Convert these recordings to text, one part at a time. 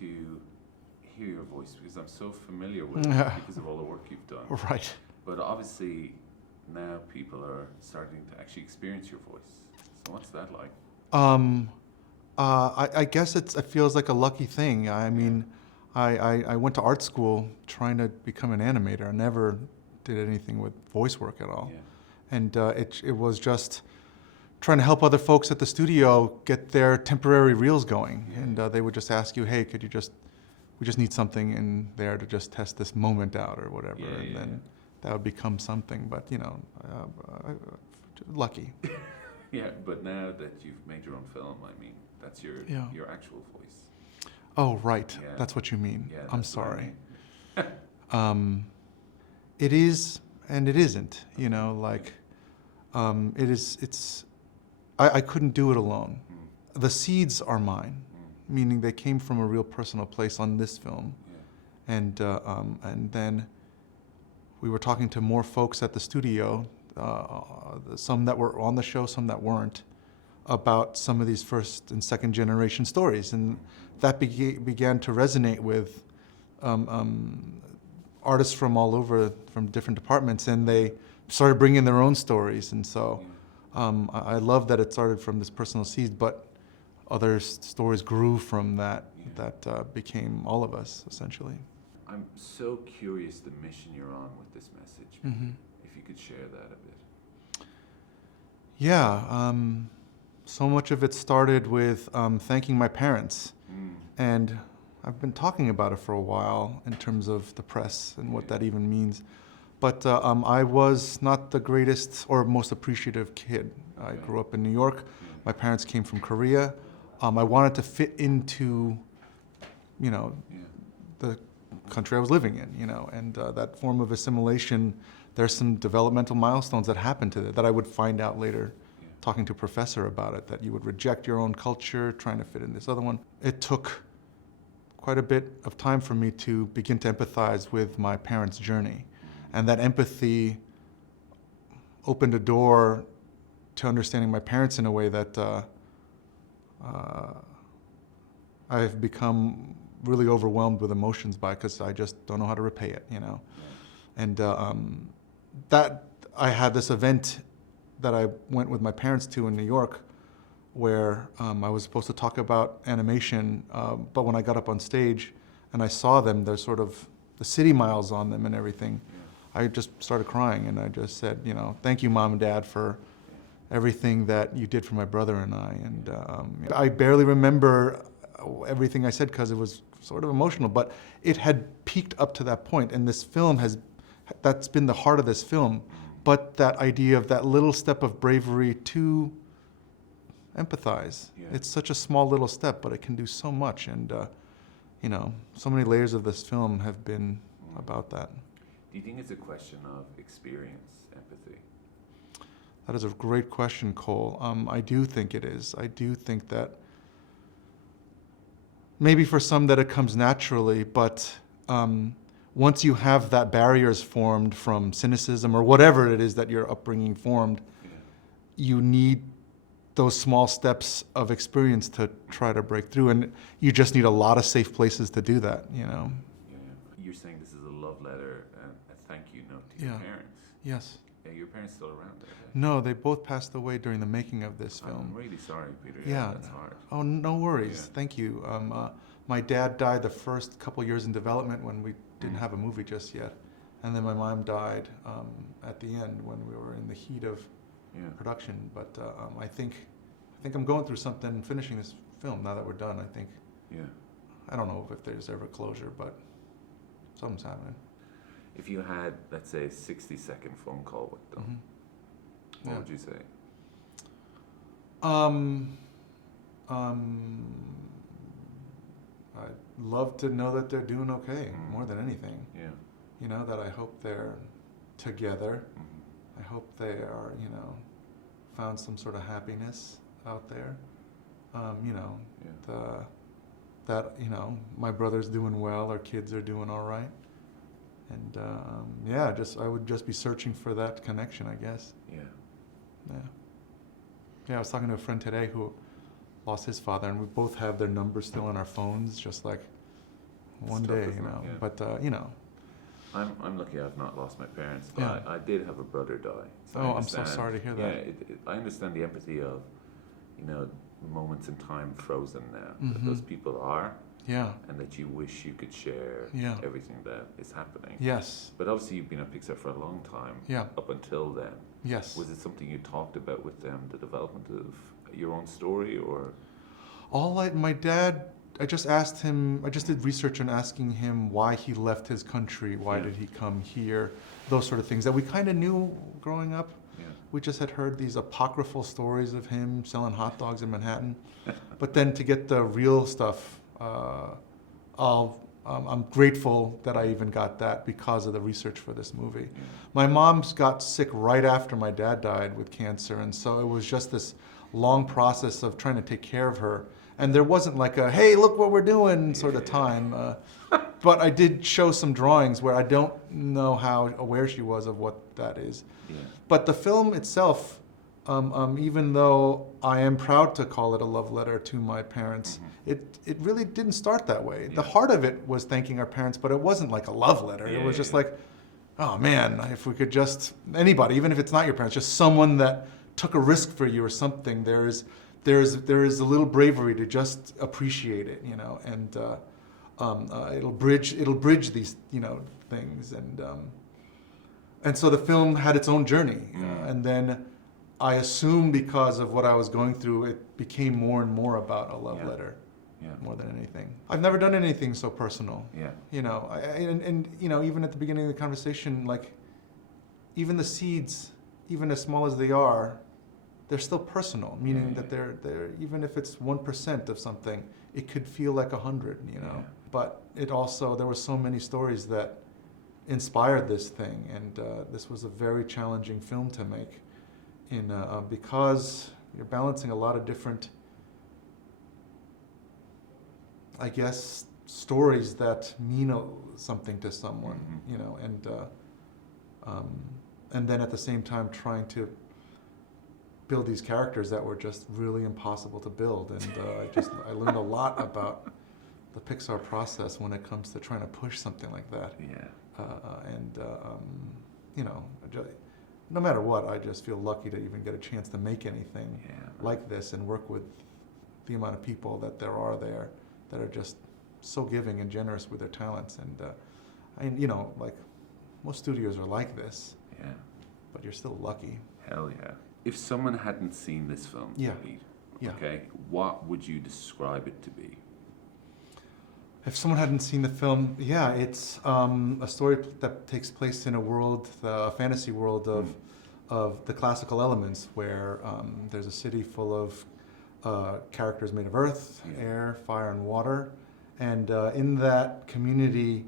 to hear your voice because I'm so familiar with it because of all the work you've done. Right. But obviously now people are starting to actually experience your voice. So what's that like? I guess it feels like a lucky thing. I mean, I went to art school trying to become an animator. I never did anything with voice work at all. Yeah. And it was just trying to help other folks at the studio get their temporary reels going. Yeah. And they would just ask you, hey, we just need something in there to just test this moment out or whatever. Yeah, and yeah, then that would become something. But, lucky. Yeah, but now that you've made your own film, I mean, that's your actual voice. Oh, right. Yeah. That's what you mean. Yeah, I'm that's what I sorry. mean. It is and it isn't, I couldn't do it alone. Mm. The seeds are mine, meaning they came from a real personal place on this film. Yeah. And then we were talking to more folks at the studio, some that were on the show, some that weren't, about some of these first and second generation stories. And that began to resonate with artists from all over, from different departments, and they started bringing their own stories. And so I love that it started from this personal seed, but other stories grew from that, that became all of us, essentially. I'm so curious the mission you're on with this message. Mm-hmm. If you could share that a bit. Yeah, so much of it started with thanking my parents. And I've been talking about it for a while in terms of the press and what that even means. But I was not the greatest or most appreciative kid. I grew up in New York. My parents came from Korea. I wanted to fit into, the country I was living in, and that form of assimilation, there's some developmental milestones that happened to it that I would find out later talking to a professor about it, that you would reject your own culture, trying to fit in this other one. It took quite a bit of time for me to begin to empathize with my parents' journey. And that empathy opened a door to understanding my parents in a way that I've become really overwhelmed with emotions by, because I just don't know how to repay it, And that I had this event that I went with my parents to in New York, where I was supposed to talk about animation, but when I got up on stage and I saw them, there's sort of the city miles on them and everything, I just started crying, and I just said, thank you, Mom and Dad, for everything that you did for my brother and I. And I barely remember everything I said because it was sort of emotional, but it had peaked up to that point, and this film that's been the heart of this film. But that idea of that little step of bravery to empathize. Yeah. It's such a small little step, but it can do so much. And, so many layers of this film have been about that. Do you think it's a question of experience, empathy? That is a great question, Cole. I do think it is. I do think that maybe for some that it comes naturally, but once you have that barriers formed from cynicism or whatever it is that your upbringing formed, you need those small steps of experience to try to break through, and you just need a lot of safe places to do that, Yeah. You're saying this is a love letter and a thank you note to your parents. Yes. Yeah, your parents still around there? No, they both passed away during the making of this film. I'm really sorry, Peter. Yeah. That's hard. Oh, no worries. Yeah. Thank you. My dad died the first couple years in development when we didn't have a movie just yet. And then my mom died at the end when we were in the heat of production. But I think I'm going through something finishing this film now that we're done. I think. Yeah. I don't know if there's ever closure, but something's happening. If you had, let's say, a 60-second phone call with them, what would you say? I'd love to know that they're doing okay, more than anything. Yeah. That I hope they're together. I hope they are, found some sort of happiness out there. That my brother's doing well, our kids are doing all right. And I would just be searching for that connection, I guess. Yeah, I was talking to a friend today who lost his father, and we both have their numbers still on our phones, just like one tough, day, isn't you it? know. Yeah. But I'm lucky I've not lost my parents, but Yeah. I did have a brother die. So I oh, I'm so understand- sorry to hear Yeah, that. I understand the empathy of, moments in time frozen now. That Mhm. those people are, Yeah. and that you wish you could share Yeah. everything that is happening. Yes. But obviously you've been at Pixar for a long time. Yeah. Up until then. Yes. Was it something you talked about with them, the development of your own story, or? My dad, I just asked him, I just did research on asking him why he left his country, why Yeah. did he come here, those sort of things that we kind of knew growing up. Yeah. We just had heard these apocryphal stories of him selling hot dogs in Manhattan. But then to get the real stuff, I'm grateful that I even got that because of the research for this movie. Yeah. My mom's got sick right after my dad died with cancer, and so it was just this long process of trying to take care of her. And there wasn't like a, hey, look what we're doing sort of time. But I did show some drawings where I don't know how aware she was of what that is. Yeah. But the film itself, even though I am proud to call it a love letter to my parents, it really didn't start that way. The Yeah. heart of it was thanking our parents, but it wasn't like a love letter. It was just like, oh man, if we could just, anybody, even if it's not your parents, just someone that took a risk for you or something, there is a little bravery to just appreciate it, and it'll bridge these, things, and so the film had its own journey, and then I assume because of what I was going through, it became more and more about a love letter, more than anything. I've never done anything so personal. Yeah. And even at the beginning of the conversation, like, even the seeds, even as small as they are, they're still personal, meaning that they're even if it's 1% of something, it could feel like 100, Yeah. But it also, there were so many stories that inspired this thing, and this was a very challenging film to make, because you're balancing a lot of different, I guess, stories that mean something to someone, and then at the same time trying to build these characters that were just really impossible to build, and I learned a lot about the Pixar process when it comes to trying to push something like that. Yeah. No matter what, I just feel lucky to even get a chance to make anything like this and work with the amount of people that there are there that are just so giving and generous with their talents. Like most studios are like this. Yeah. But you're still lucky. Hell yeah. If someone hadn't seen this film, Pete, okay, what would you describe it to be? If someone hadn't seen the film, it's a story that takes place in a world, a fantasy world of the classical elements, where there's a city full of characters made of earth, air, fire, and water. And in that community,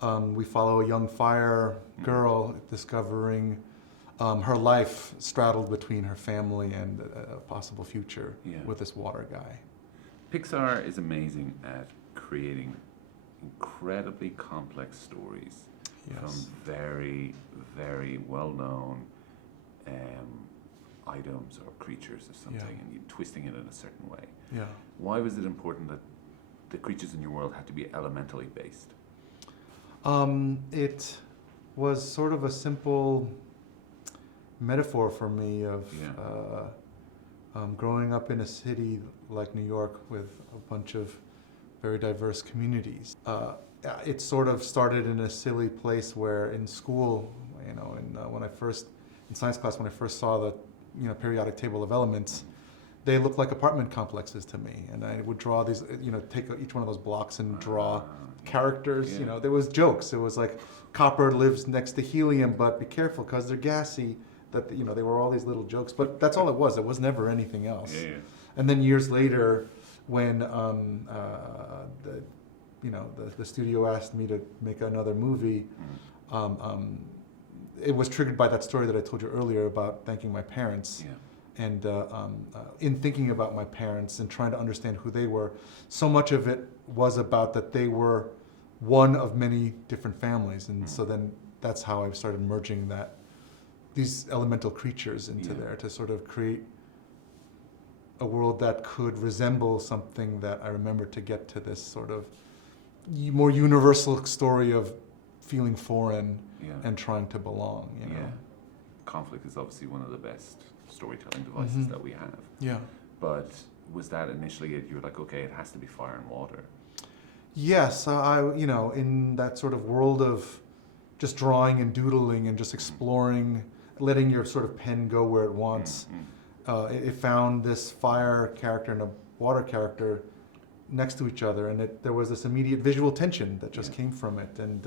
we follow a young fire girl discovering her life straddled between her family and a possible future with this water guy. Pixar is amazing at creating incredibly complex stories from very, very well-known items or creatures or something, and you're twisting it in a certain way. Yeah. Why was it important that the creatures in your world had to be elementally based? It was sort of a simple metaphor for me of growing up in a city like New York with a bunch of very diverse communities. It sort of started in a silly place where in school, in science class, when I first saw the periodic table of elements, they looked like apartment complexes to me, and I would draw these, take each one of those blocks and draw characters. There was jokes. It was like copper lives next to helium, but be careful because they're gassy. That they were all these little jokes, but that's all it was. It was never anything else. Yeah. And then years later, when the studio asked me to make another movie, it was triggered by that story that I told you earlier about thanking my parents. Yeah. And in thinking about my parents and trying to understand who they were, so much of it was about that they were one of many different families, and so then that's how I started merging these elemental creatures into there to sort of create a world that could resemble something that I remember to get to this sort of more universal story of feeling foreign Yeah. and trying to belong, you know. Yeah. Conflict is obviously one of the best storytelling devices that we have. Yeah. But was that initially it? You were like, okay, it has to be fire and water. Yes, you know, in that sort of world of just drawing and doodling and just exploring, letting your sort of pen go where it wants, it found this fire character and a water character next to each other, and there was this immediate visual tension that just came from it, and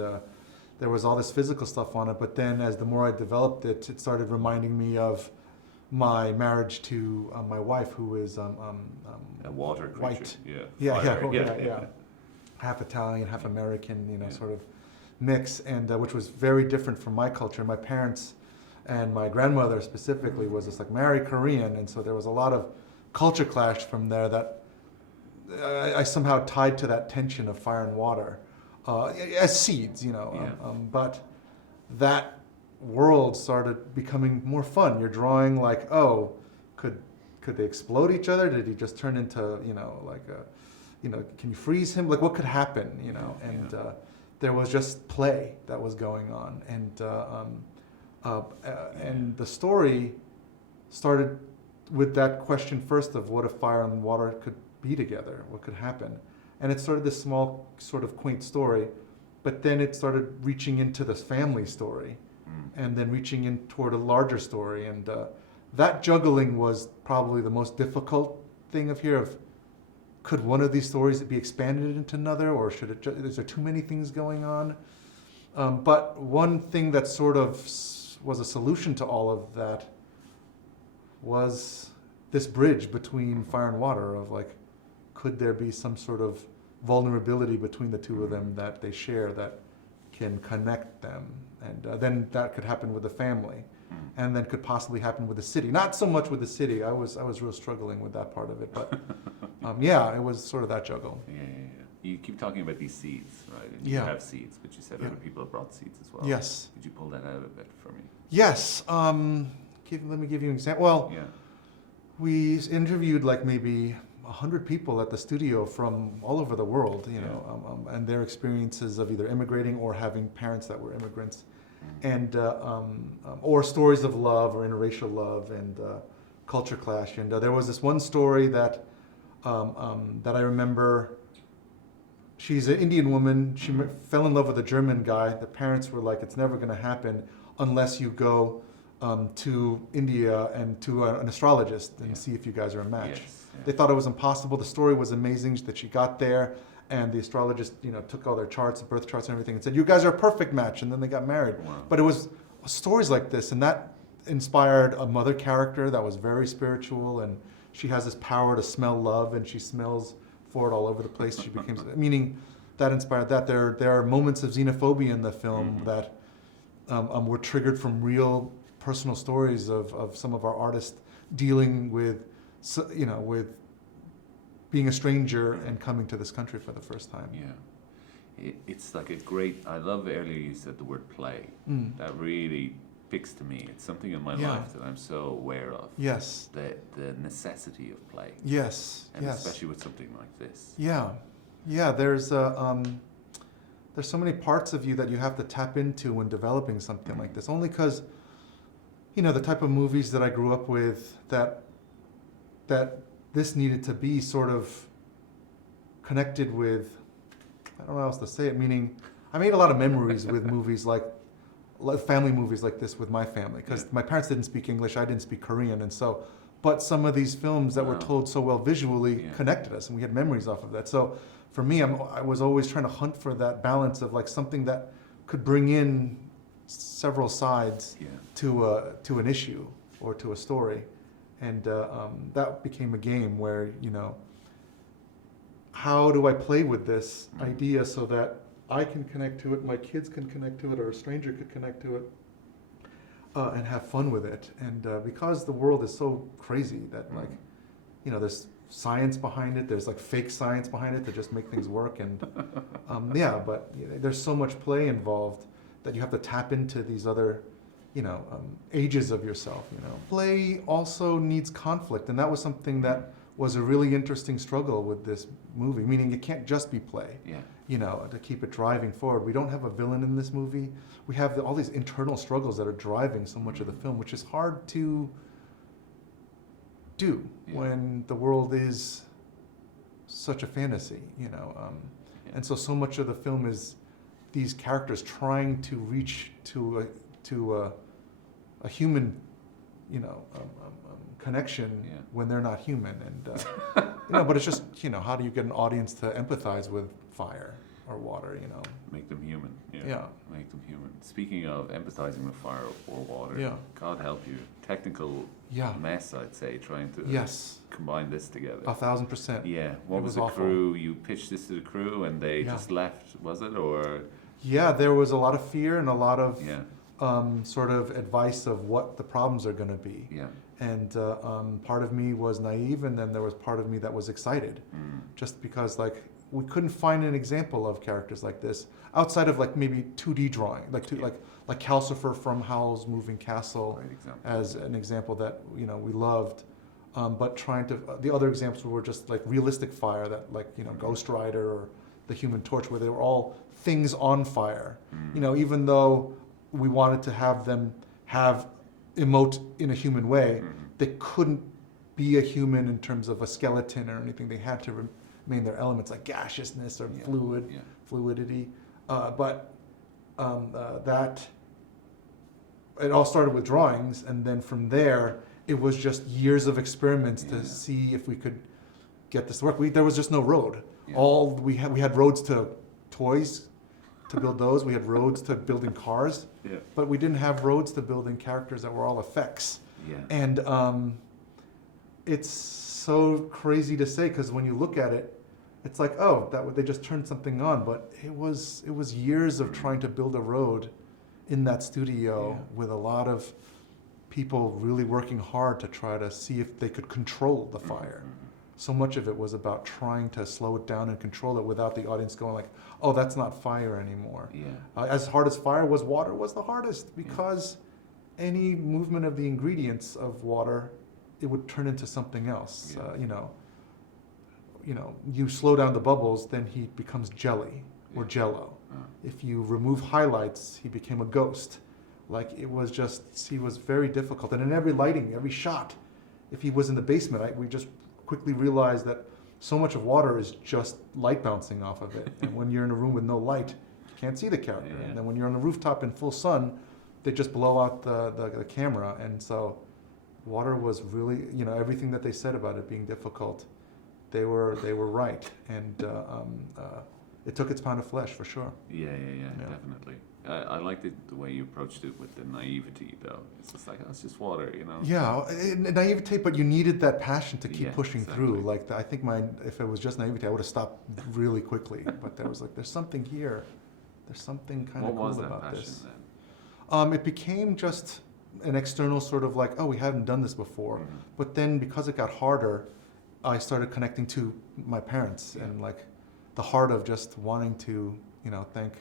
there was all this physical stuff on it. But then, as the more I developed it, it started reminding me of my marriage to my wife, who is A water creature. white. Yeah. Fire. Yeah. Half Italian, half American, you know, sort of mix, and which was very different from my culture. My parents and my grandmother specifically was just like married Korean, and so there was a lot of culture clash from there that I somehow tied to that tension of fire and water as seeds, you know. But that world started becoming more fun. You're drawing like, oh, could they explode each other? Did he just turn into, you know, like a, you know, can you freeze him? Like, what could happen, you know? And there was just play that was going on, and the story started with that question first of what if fire and water could be together? What could happen? And it started this small, sort of quaint story, but then it started reaching into this family story, and then reaching in toward a larger story, and that juggling was probably the most difficult thing of here. Of could one of these stories be expanded into another, or should it? Is there too many things going on? But one thing that sort of was a solution to all of that was this bridge between fire and water of like, could there be some sort of vulnerability between the two of them that they share that can connect them? And then that could happen with the family, and then could possibly happen with the city. Not so much with the city. I was real struggling with that part of it, but yeah, it was sort of that juggle. Yeah. You keep talking about these seeds, right? And you have seeds, but you said other people have brought seeds as well. Yes. Could you pull that out a bit for me? Yes. Let me give you an example. Well, we interviewed like maybe 100 people at the studio from all over the world, you know, and their experiences of either immigrating or having parents that were immigrants, and or stories of love or interracial love and culture clash. And there was this one story that that I remember. She's an Indian woman. She fell in love with a German guy. The parents were like, "It's never going to happen unless you go to India and to an astrologist and see if you guys are a match." They thought it was impossible. The story was amazing that she got there, and the astrologist, you know, took all their charts, birth charts, and everything, and said, "You guys are a perfect match." And then they got married. Wow. But it was stories like this, and that inspired a mother character that was very spiritual, and she has this power to smell love, and she smells for it all over the place. She became, meaning that inspired that. There are moments of xenophobia in the film that were triggered from real personal stories of some of our artists dealing with, you know, with being a stranger and coming to this country for the first time. Yeah. It's like a great, I love earlier you said the word play. That really speaks to me. It's something in my life that I'm so aware of. Yes. The necessity of play. Yes. And especially with something like this. Yeah. Yeah. There's so many parts of you that you have to tap into when developing something like this. Only because, you know, the type of movies that I grew up with, that this needed to be sort of connected with. I don't know how else to say it. Meaning, I made a lot of memories with movies like family movies like this with my family, because my parents didn't speak English, I didn't speak Korean, and so, but some of these films that were told so well visually connected us, and we had memories off of that. So for me, I was always trying to hunt for that balance of like something that could bring in several sides to an issue or to a story, and that became a game where, you know, how do I play with this idea so that I can connect to it, my kids can connect to it, or a stranger could connect to it, and have fun with it. And because the world is so crazy that, like, you know, there's science behind it, there's like fake science behind it to just make things work. And but you know, there's so much play involved that you have to tap into these other, you know, ages of yourself, you know. Play also needs conflict, and that was something that was a really interesting struggle with this movie, meaning it can't just be play. Yeah. You know, to keep it driving forward. We don't have a villain in this movie. We have all these internal struggles that are driving so much of the film, which is hard to do when the world is such a fantasy, you know. And so much of the film is these characters trying to reach to a human, you know, connection when they're not human. And you know, but it's just, you know, how do you get an audience to empathize with fire or water, you know? Make them human. Yeah. Make them human. Speaking of empathizing with fire or water, God help you, technical mess, I'd say, trying to combine this together. 1,000%. Yeah. What was the awful. crew? You pitched this to the crew and they just left, was it? Or yeah, there was a lot of fear and a lot of sort of advice of what the problems are going to be. Yeah. And part of me was naive, and then there was part of me that was excited, just because like we couldn't find an example of characters like this outside of like maybe 2D drawing, like Calcifer from Howl's Moving Castle as an example that, you know, we loved. But trying to the other examples were just like realistic fire, that like, you know, Ghost Rider or the Human Torch, where they were all things on fire. You know, even though we wanted to have them emote in a human way, they couldn't be a human in terms of a skeleton or anything. They had to remain their elements, like gaseousness or fluidity. But that it all started with drawings, and then from there it was just years of experiments to see if we could get this to work. There was just no road. All we had roads to toys, to build those. We had roads to building cars, but we didn't have roads to building characters that were all effects. And it's so crazy to say, because when you look at it, it's like, oh, they just turned something on, but it was years of trying to build a road in that studio with a lot of people really working hard to try to see if they could control the fire. So much of it was about trying to slow it down and control it without the audience going like, oh, that's not fire anymore. As hard as fire was, water was the hardest, because any movement of the ingredients of water, it would turn into something else. You slow down the bubbles, then he becomes jelly or jello. If you remove highlights, he became a ghost. Like, it was just, he was very difficult. And in every lighting, every shot, if he was in the basement, we just quickly realized that so much of water is just light bouncing off of it. And when you're in a room with no light, you can't see the character. And then when you're on the rooftop in full sun, they just blow out the camera. And so water was really, you know, everything that they said about it being difficult, they were right. And it took its pound of flesh, for sure. Yeah, definitely. I liked the way you approached it with the naivety, though. It's just like, oh, it's just water, you know? Yeah, naivety, but you needed that passion to keep pushing through. Like, I think if it was just naivety, I would have stopped really quickly. But there was like, there's something here. There's something kind of cool about this. Then? It became just an external sort of like, oh, we hadn't done this before. But then because it got harder, I started connecting to my parents and like the heart of just wanting to, you know, thank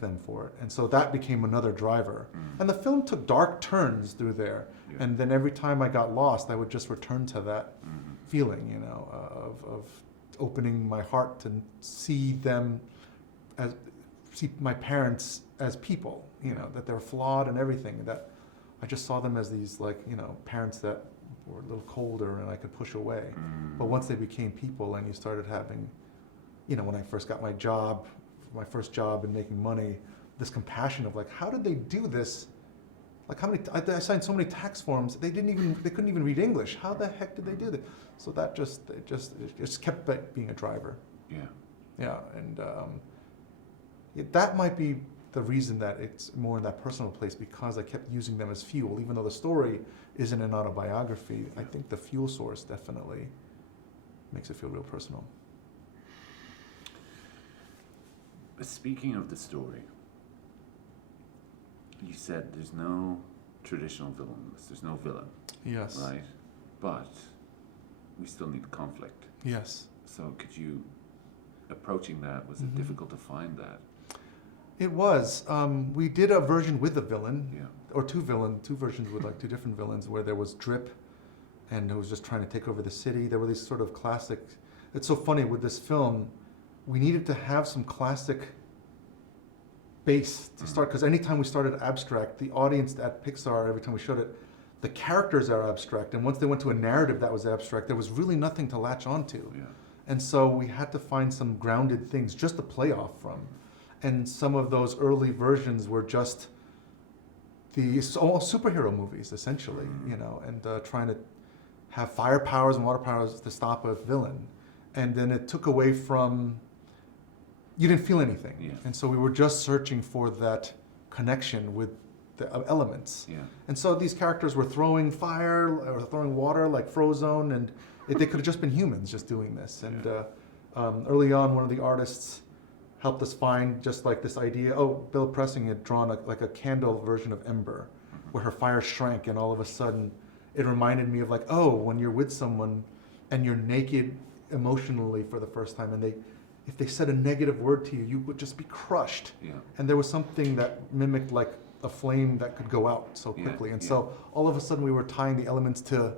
them for it. And so that became another driver. And the film took dark turns through there. And then every time I got lost, I would just return to that feeling, you know, of opening my heart to see my parents as people, you know, that they're flawed and everything. That I just saw them as these, like, you know, parents that were a little colder and I could push away. But once they became people and you started having, you know, when I first got my first job in making money, this compassion of like, how did they do this? Like, I signed so many tax forms, they couldn't even read English. How the heck did they do that? So that it just kept being a driver. Yeah, and that might be the reason that it's more in that personal place, because I kept using them as fuel, even though the story isn't an autobiography. I think the fuel source definitely makes it feel real personal. But speaking of the story, you said there's no traditional villains, there's no villain. Yes. Right? But we still need conflict. Yes. So could you, approaching that, was it difficult to find that? It was. We did a version with a villain, or two versions with like two different villains, where there was Drip and who was just trying to take over the city. There were these sort of classic. It's so funny with this film. We needed to have some classic base to start, because anytime we started abstract, the audience at Pixar, every time we showed it, the characters are abstract, and once they went to a narrative that was abstract, there was really nothing to latch onto. Yeah. And so we had to find some grounded things just to play off from. And some of those early versions were just all superhero movies, essentially, you know, and trying to have fire powers and water powers to stop a villain. And then it took away from, you didn't feel anything. Yeah. And so we were just searching for that connection with the elements. Yeah. And so these characters were throwing fire or throwing water like Frozone, and they could have just been humans just doing this. And early on, one of the artists helped us find just like this idea. Oh, Bill Pressing had drawn like a candle version of Ember, where her fire shrank, and all of a sudden it reminded me of like, oh, when you're with someone and you're naked emotionally for the first time, and if they said a negative word to you, you would just be crushed. Yeah. And there was something that mimicked like a flame that could go out so quickly. And so all of a sudden we were tying the elements to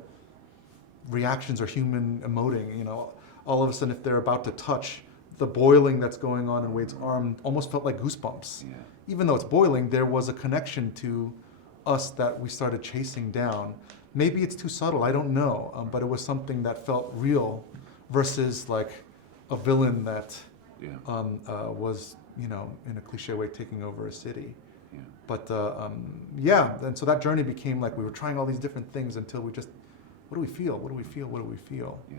reactions or human emoting. You know, all of a sudden if they're about to touch, the boiling that's going on in Wade's arm almost felt like goosebumps. Yeah. Even though it's boiling, there was a connection to us that we started chasing down. Maybe it's too subtle, I don't know, but it was something that felt real versus like a villain that was, you know, in a cliche way taking over a city. Yeah. But yeah, and so that journey became like we were trying all these different things until we just, what do we feel? What do we feel? What do we feel? Yeah.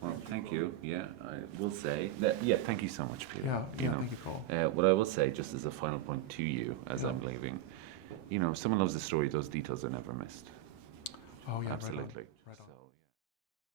Well, thank you. Yeah, I will say that. Yeah, thank you so much, Peter. Yeah, you know, thank you, Cole. what I will say, just as a final point to you, as I'm leaving, you know, if someone loves the story, those details are never missed. Oh yeah, right on. Absolutely.